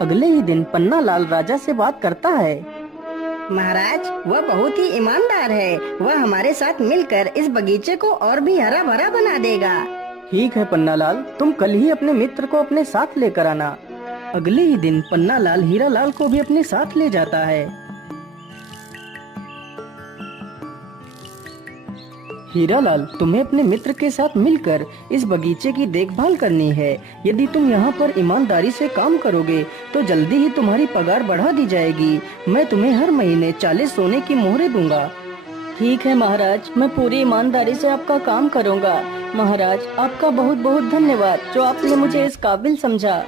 अगले ही दिन पन्नालाल राजा से बात करता है। महाराज, वह बहुत ही ईमानदार है। वह हमारे साथ मिलकर इस बगीचे को और भी हरा भरा बना देगा। ठीक है पन्नालाल, तुम कल ही अपने मित्र को अपने साथ लेकर आना। अगले ही दिन पन्नालाल हीरालाल को भी अपने साथ ले जाता है। हीरालाल, तुम्हें अपने मित्र के साथ मिलकर इस बगीचे की देखभाल करनी है। यदि तुम यहाँ पर ईमानदारी से काम करोगे तो जल्दी ही तुम्हारी पगार बढ़ा दी जाएगी। मैं तुम्हें हर महीने 40 सोने की मोहरें दूंगा। ठीक है महाराज, मैं पूरी ईमानदारी से आपका काम करूँगा। महाराज, आपका बहुत बहुत धन्यवाद जो आपने मुझे इस काबिल समझा।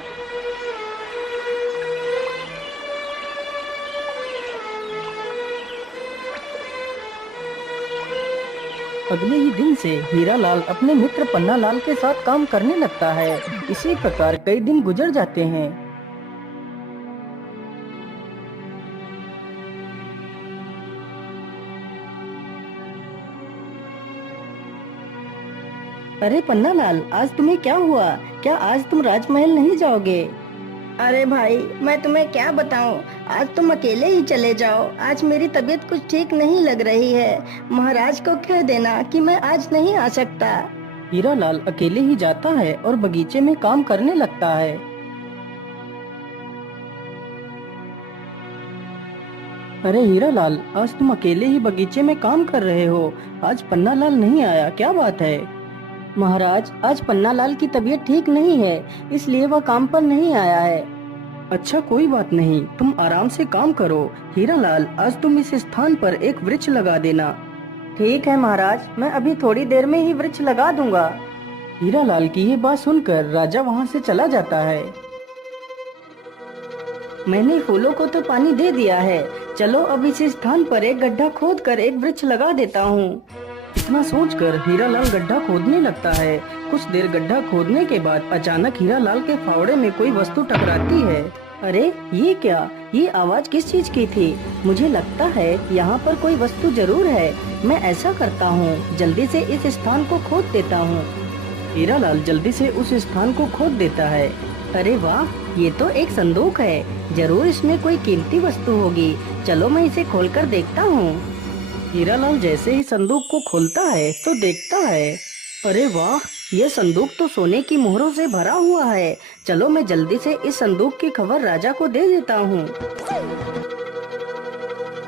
अगले ही दिन से हीरालाल अपने मित्र पन्नालाल के साथ काम करने लगता है। इसी प्रकार कई दिन गुजर जाते हैं। अरे पन्नालाल, आज तुम्हें क्या हुआ? क्या आज तुम राजमहल नहीं जाओगे? अरे भाई, मैं तुम्हें क्या बताऊं। आज तुम अकेले ही चले जाओ। आज मेरी तबीयत कुछ ठीक नहीं लग रही है। महाराज को कह देना कि मैं आज नहीं आ सकता। हीरालाल अकेले ही जाता है और बगीचे में काम करने लगता है। अरे हीरालाल, आज तुम अकेले ही बगीचे में काम कर रहे हो। आज पन्नालाल नहीं आया, क्या बात है? महाराज, आज पन्नालाल की तबीयत ठीक नहीं है, इसलिए वह काम पर नहीं आया है। अच्छा, कोई बात नहीं, तुम आराम से काम करो। हीरालाल, आज तुम इस स्थान पर एक वृक्ष लगा देना। ठीक है महाराज, मैं अभी थोड़ी देर में ही वृक्ष लगा दूंगा। हीरालाल की ये बात सुनकर राजा वहाँ से चला जाता है। मैंने फूलों को तो पानी दे दिया है, चलो अब इस स्थान पर एक गड्ढा खोद कर एक वृक्ष लगा देता हूँ। इतना सोचकर हीरालाल गड्ढा खोदने लगता है। कुछ देर गड्ढा खोदने के बाद अचानक हीरालाल के फावड़े में कोई वस्तु टकराती है। अरे ये क्या? ये आवाज किस चीज की थी? मुझे लगता है यहाँ पर कोई वस्तु जरूर है। मैं ऐसा करता हूँ, जल्दी से इस स्थान को खोद देता हूँ। हीरालाल जल्दी से उस स्थान को खोद देता है। अरे वाह, ये तो एक संदूक है। जरूर इसमें कोई कीमती वस्तु होगी। चलो मैं इसे खोलकर देखता हूँ। हीरालाल जैसे ही संदूक को खोलता है तो देखता है, अरे वाह, यह संदूक तो सोने की मोहरों से भरा हुआ है। चलो मैं जल्दी से इस संदूक की खबर राजा को दे देता हूँ।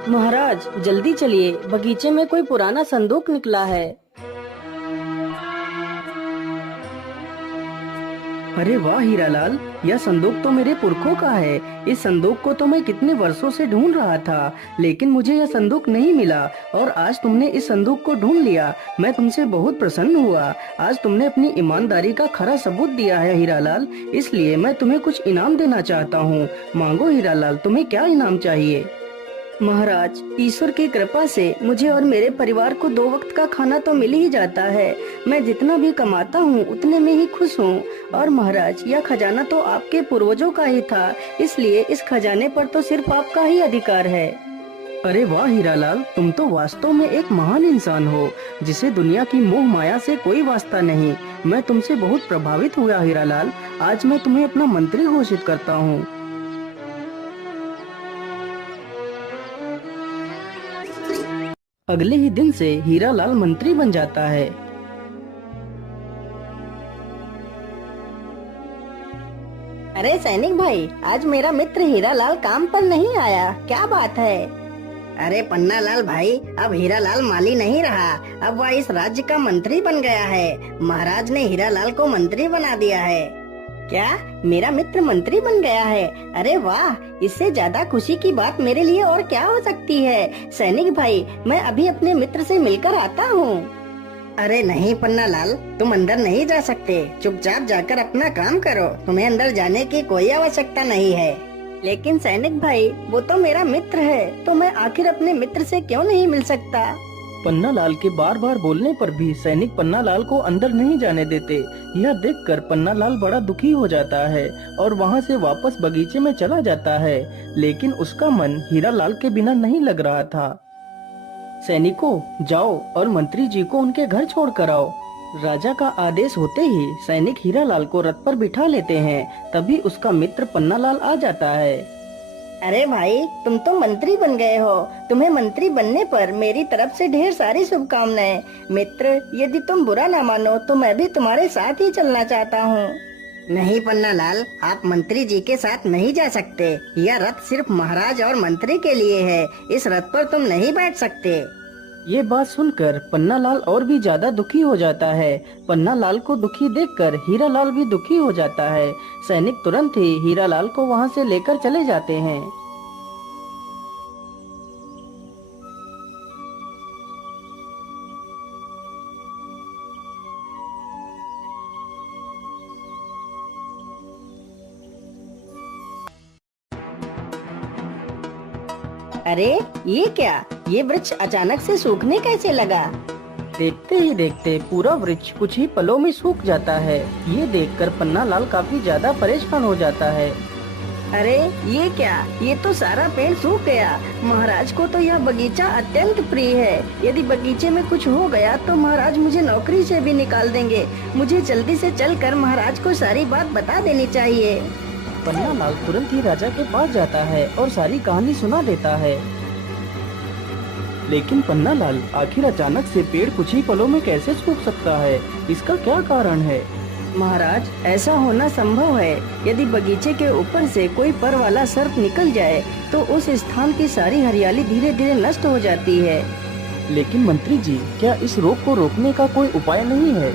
महाराज जल्दी चलिए, बगीचे में कोई पुराना संदूक निकला है। अरे वाह हीरालाल, यह संदूक तो मेरे पुरखों का है। इस संदूक को तो मैं कितने वर्षों से ढूंढ रहा था, लेकिन मुझे यह संदूक नहीं मिला और आज तुमने इस संदूक को ढूंढ लिया। मैं तुमसे बहुत प्रसन्न हुआ। आज तुमने अपनी ईमानदारी का खरा सबूत दिया है हीरालाल, इसलिए मैं तुम्हें कुछ इनाम देना चाहता हूँ। मांगो हीरालाल, तुम्हें क्या इनाम चाहिए? महाराज, ईश्वर की कृपा से मुझे और मेरे परिवार को 2 वक्त का खाना तो मिल ही जाता है। मैं जितना भी कमाता हूँ उतने में ही खुश हूँ। और महाराज, यह खजाना तो आपके पूर्वजों का ही था, इसलिए इस खजाने पर तो सिर्फ आपका ही अधिकार है। अरे वाह हीरालाल, तुम तो वास्तव में एक महान इंसान हो, जिसे दुनिया की मोह माया से कोई वास्ता नहीं। मैं तुमसे बहुत प्रभावित हुआ हीरालाल। आज मैं तुम्हें अपना मंत्री घोषित करता हूँ। अगले ही दिन से हीरालाल मंत्री बन जाता है। अरे सैनिक भाई, आज मेरा मित्र हीरालाल काम पर नहीं आया, क्या बात है? अरे पन्नालाल भाई, अब हीरालाल माली नहीं रहा, अब वह इस राज्य का मंत्री बन गया है। महाराज ने हीरालाल को मंत्री बना दिया है। क्या मेरा मित्र मंत्री बन गया है? अरे वाह, इससे ज्यादा खुशी की बात मेरे लिए और क्या हो सकती है। सैनिक भाई, मैं अभी अपने मित्र से मिलकर आता हूँ। अरे नहीं पन्नालाल, तुम अंदर नहीं जा सकते। चुपचाप जाकर अपना काम करो। तुम्हें अंदर जाने की कोई आवश्यकता नहीं है। लेकिन सैनिक भाई, वो तो मेरा मित्र है, तो मैं आखिर अपने मित्र से क्यों नहीं मिल सकता? पन्नालाल के बार बार बोलने पर भी सैनिक पन्नालाल को अंदर नहीं जाने देते। यह देखकर पन्नालाल बड़ा दुखी हो जाता है और वहाँ से वापस बगीचे में चला जाता है। लेकिन उसका मन हीरालाल के बिना नहीं लग रहा था। सैनिकों, जाओ और मंत्री जी को उनके घर छोड़ कर आओ। राजा का आदेश होते ही सैनिक हीरालाल को रथ पर बिठा लेते हैं। तभी उसका मित्र पन्नालाल आ जाता है। अरे भाई, तुम तो मंत्री बन गए हो। तुम्हें मंत्री बनने पर मेरी तरफ से ढेर सारी शुभकामनाएं। मित्र, यदि तुम बुरा ना मानो तो मैं भी तुम्हारे साथ ही चलना चाहता हूँ। नहीं पन्नालाल, आप मंत्री जी के साथ नहीं जा सकते। यह रथ सिर्फ महाराज और मंत्री के लिए है। इस रथ पर तुम नहीं बैठ सकते। ये बात सुनकर पन्नालाल और भी ज्यादा दुखी हो जाता है। पन्नालाल को दुखी देखकर हीरालाल भी दुखी हो जाता है। सैनिक तुरंत ही हीरालाल को वहाँ से लेकर चले जाते हैं। अरे ये क्या? ये वृक्ष अचानक से सूखने कैसे लगा? देखते ही देखते पूरा वृक्ष कुछ ही पलों में सूख जाता है। ये देखकर पन्नालाल काफी ज्यादा परेशान हो जाता है। अरे ये क्या? ये तो सारा पेड़ सूख गया। महाराज को तो यह बगीचा अत्यंत प्रिय है। यदि बगीचे में कुछ हो गया तो महाराज मुझे नौकरी से भी निकाल देंगे। मुझे जल्दी से चलकर महाराज को सारी बात बता देनी चाहिए। पन्नालाल तुरंत ही राजा के पास जाता है और सारी कहानी सुना देता है। लेकिन पन्नालाल, आखिर अचानक से पेड़ कुछ ही पलों में कैसे सूख सकता है? इसका क्या कारण है? महाराज, ऐसा होना संभव है। यदि बगीचे के ऊपर से कोई पर वाला सर्प निकल जाए तो उस स्थान की सारी हरियाली धीरे धीरे नष्ट हो जाती है। लेकिन मंत्री जी, क्या इस रोग को रोकने का कोई उपाय नहीं है?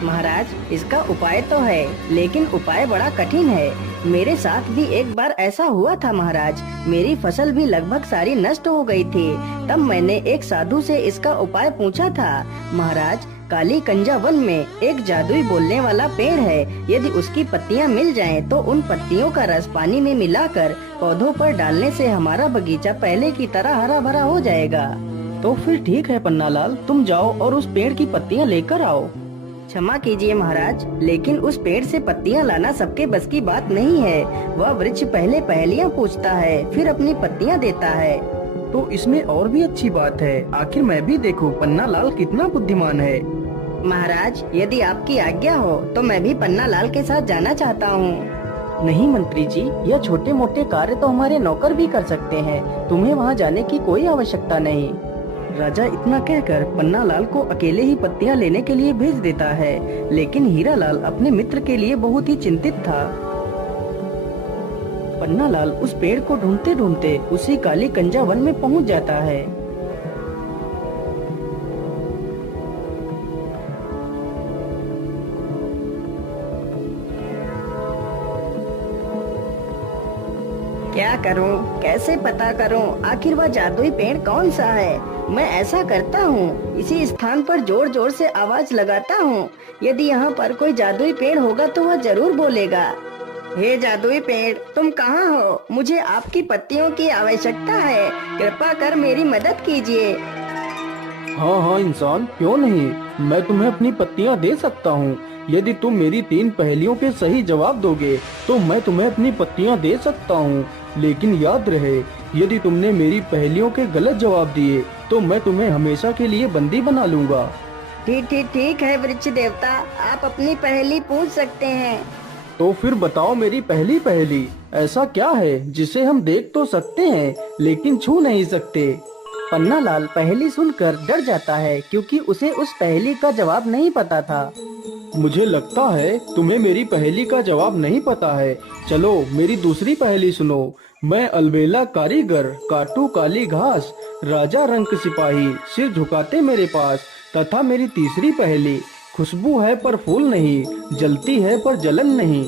महाराज, इसका उपाय तो है, लेकिन उपाय बड़ा कठिन है। मेरे साथ भी एक बार ऐसा हुआ था महाराज। मेरी फसल भी लगभग सारी नष्ट हो गई थी। तब मैंने एक साधु से इसका उपाय पूछा था। महाराज, काली कंजा वन में एक जादुई बोलने वाला पेड़ है। यदि उसकी पत्तियां मिल जाएं, तो उन पत्तियों का रस पानी में मिलाकर पौधों पर डालने से हमारा बगीचा पहले की तरह हरा भरा हो जाएगा। तो फिर ठीक है पन्नालाल, तुम जाओ और उस पेड़ की पत्तियां लेकर आओ। क्षमा कीजिए महाराज, लेकिन उस पेड़ से पत्तियां लाना सबके बस की बात नहीं है। वह वृक्ष पहले पहेलियां पूछता है, फिर अपनी पत्तियां देता है। तो इसमें और भी अच्छी बात है। आखिर मैं भी देखूं पन्नालाल कितना बुद्धिमान है। महाराज, यदि आपकी आज्ञा हो तो मैं भी पन्नालाल के साथ जाना चाहता हूँ। नहीं मंत्री जी, यह छोटे मोटे कार्य तो हमारे नौकर भी कर सकते हैं। तुम्हें वहाँ जाने की कोई आवश्यकता नहीं। राजा इतना कहकर पन्नालाल को अकेले ही पत्तियां लेने के लिए भेज देता है। लेकिन हीरालाल अपने मित्र के लिए बहुत ही चिंतित था। पन्नालाल उस पेड़ को ढूंढते ढूंढते उसी काली कंजा वन में पहुंच जाता है। क्या करूं? कैसे पता करूं? आखिर वह जादुई पेड़ कौन सा है? मैं ऐसा करता हूँ, इसी स्थान पर जोर जोर से आवाज लगाता हूँ। यदि यहाँ पर कोई जादुई पेड़ होगा तो वह जरूर बोलेगा। हे जादुई पेड़, तुम कहाँ हो? मुझे आपकी पत्तियों की आवश्यकता है। कृपा कर मेरी मदद कीजिए। हाँ हाँ इंसान, क्यों नहीं, मैं तुम्हें अपनी पत्तियाँ दे सकता हूँ। यदि तुम मेरी 3 पहेलियों के सही जवाब दोगे तो मैं तुम्हें अपनी पत्तियाँ दे सकता हूँ। लेकिन याद रहे, यदि तुमने मेरी पहेलियों के गलत जवाब दिए तो मैं तुम्हें हमेशा के लिए बंदी बना लूँगा। ठीक है वृक्ष देवता, आप अपनी पहेली पूछ सकते हैं। तो फिर बताओ मेरी पहली पहेली, ऐसा क्या है जिसे हम देख तो सकते हैं लेकिन छू नहीं सकते? पन्नालाल पहेली सुनकर डर जाता है, क्योंकि उसे उस पहेली का जवाब नहीं पता था। मुझे लगता है तुम्हें मेरी पहेली का जवाब नहीं पता है। चलो मेरी दूसरी पहेली सुनो। मैं अलबेला कारीगर, काटू काली घास, राजा रंक सिपाही, सिर झुकाते मेरे पास। तथा मेरी तीसरी पहेली, खुशबू है पर फूल नहीं, जलती है पर जलन नहीं।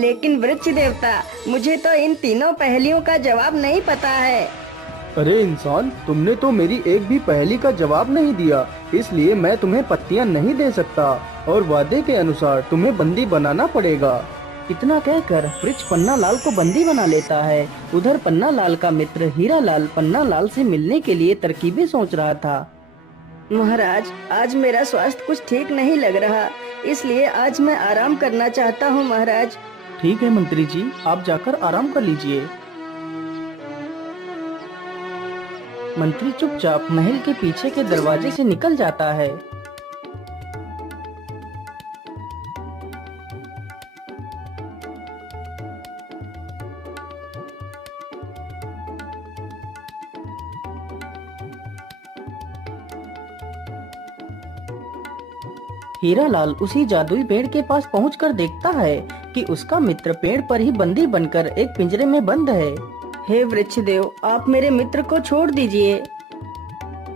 लेकिन वृक्ष देवता, मुझे तो इन तीनों पहेलियों का जवाब नहीं पता है। अरे इंसान, तुमने तो मेरी एक भी पहेली का जवाब नहीं दिया, इसलिए मैं तुम्हें पत्तियां नहीं दे सकता और वादे के अनुसार तुम्हें बंदी बनाना पड़ेगा। इतना कहकर वृक्ष पन्नालाल को बंदी बना लेता है। उधर पन्नालाल का मित्र हीरालाल पन्नालाल से मिलने के लिए तरकीबें सोच रहा था। महाराज, आज मेरा स्वास्थ्य कुछ ठीक नहीं लग रहा, इसलिए आज मैं आराम करना चाहता हूँ महाराज। ठीक है मंत्री जी, आप जाकर आराम कर लीजिए। मंत्री चुपचाप महल के पीछे के दरवाजे से निकल जाता है। हीरालाल उसी जादुई पेड़ के पास पहुंचकर देखता है कि उसका मित्र पेड़ पर ही बंदी बनकर एक पिंजरे में बंद है। हे वृक्षदेव, आप मेरे मित्र को छोड़ दीजिए।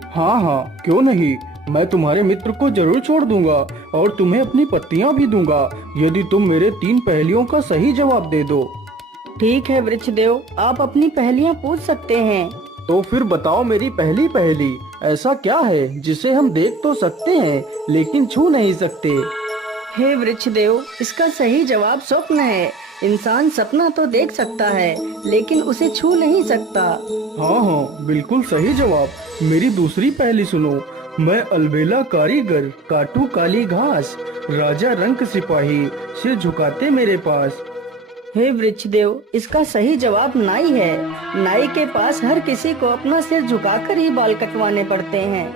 हाँ हाँ, क्यों नहीं, मैं तुम्हारे मित्र को जरूर छोड़ दूंगा और तुम्हें अपनी पत्तियां भी दूंगा यदि तुम मेरे 3 पहेलियों का सही जवाब दे दो। ठीक है वृक्षदेव, आप अपनी पहेलियां पूछ सकते हैं। तो फिर बताओ मेरी पहली पहेली, ऐसा क्या है जिसे हम देख तो सकते हैं लेकिन छू नहीं सकते। हे वृक्षदेव, इसका सही जवाब स्वप्न है। इंसान सपना तो देख सकता है लेकिन उसे छू नहीं सकता। हाँ हाँ, बिल्कुल सही जवाब। मेरी दूसरी पहेली सुनो। मैं अलबेला कारीगर, काटू काली घास, राजा रंक सिपाही, सिर झुकाते मेरे पास। हे वृक्षदेव, इसका सही जवाब नाई है। नाई के पास हर किसी को अपना सिर झुकाकर ही बाल कटवाने पड़ते हैं।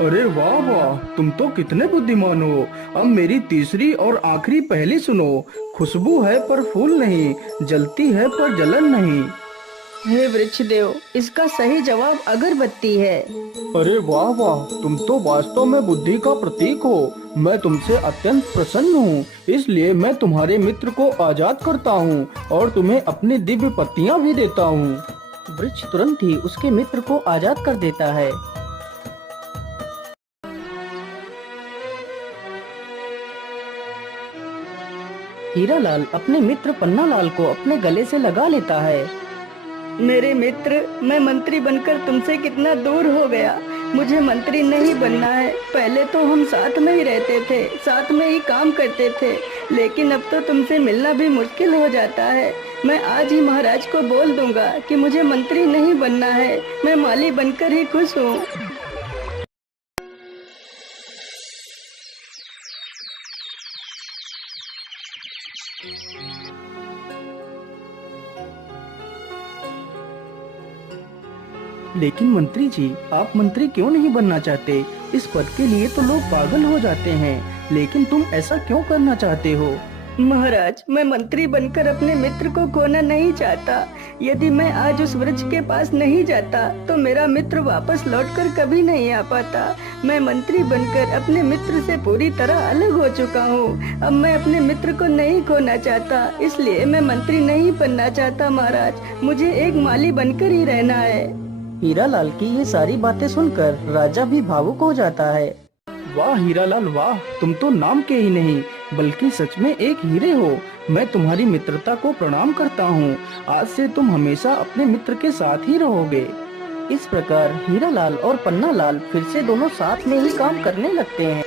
अरे वाह वाह, तुम तो कितने बुद्धिमान हो। अब मेरी तीसरी और आखिरी पहेली सुनो। खुशबू है पर फूल नहीं, जलती है पर जलन नहीं। हे वृक्षदेव, इसका सही जवाब अगरबत्ती है। अरे वाह वाह, तुम तो वास्तव में बुद्धि का प्रतीक हो। मैं तुमसे अत्यंत प्रसन्न हूँ, इसलिए मैं तुम्हारे मित्र को आजाद करता हूँ और तुम्हें अपनी दिव्य पत्तियाँ भी देता हूँ। वृक्ष तुरंत ही उसके मित्र को आजाद कर देता है। हीरालाल अपने मित्र पन्नालाल को अपने गले से लगा लेता है। मेरे मित्र, मैं मंत्री बनकर तुमसे कितना दूर हो गया। मुझे मंत्री नहीं बनना है। पहले तो हम साथ में ही रहते थे, साथ में ही काम करते थे, लेकिन अब तो तुमसे मिलना भी मुश्किल हो जाता है। मैं आज ही महाराज को बोल दूंगा कि मुझे मंत्री नहीं बनना है, मैं माली बनकर ही खुश हूँ। लेकिन मंत्री जी, आप मंत्री क्यों नहीं बनना चाहते? इस पद के लिए तो लोग पागल हो जाते हैं, लेकिन तुम ऐसा क्यों करना चाहते हो? महाराज, मैं मंत्री बनकर अपने मित्र को खोना नहीं चाहता। यदि मैं आज उस वृक्ष के पास नहीं जाता तो मेरा मित्र वापस लौटकर कभी नहीं आ पाता। मैं मंत्री बनकर अपने मित्र से पूरी तरह अलग हो चुका हूँ। अब मैं अपने मित्र को नहीं खोना चाहता, इसलिए मैं मंत्री नहीं बनना चाहता महाराज। मुझे एक माली बनकर ही रहना है। हीरालाल की ये सारी बातें सुनकर राजा भी भावुक हो जाता है। वाह हीरालाल वाह, तुम तो नाम के ही नहीं बल्कि सच में एक हीरे हो। मैं तुम्हारी मित्रता को प्रणाम करता हूँ। आज से तुम हमेशा अपने मित्र के साथ ही रहोगे। इस प्रकार हीरालाल और पन्नालाल फिर से दोनों साथ में ही काम करने लगते हैं।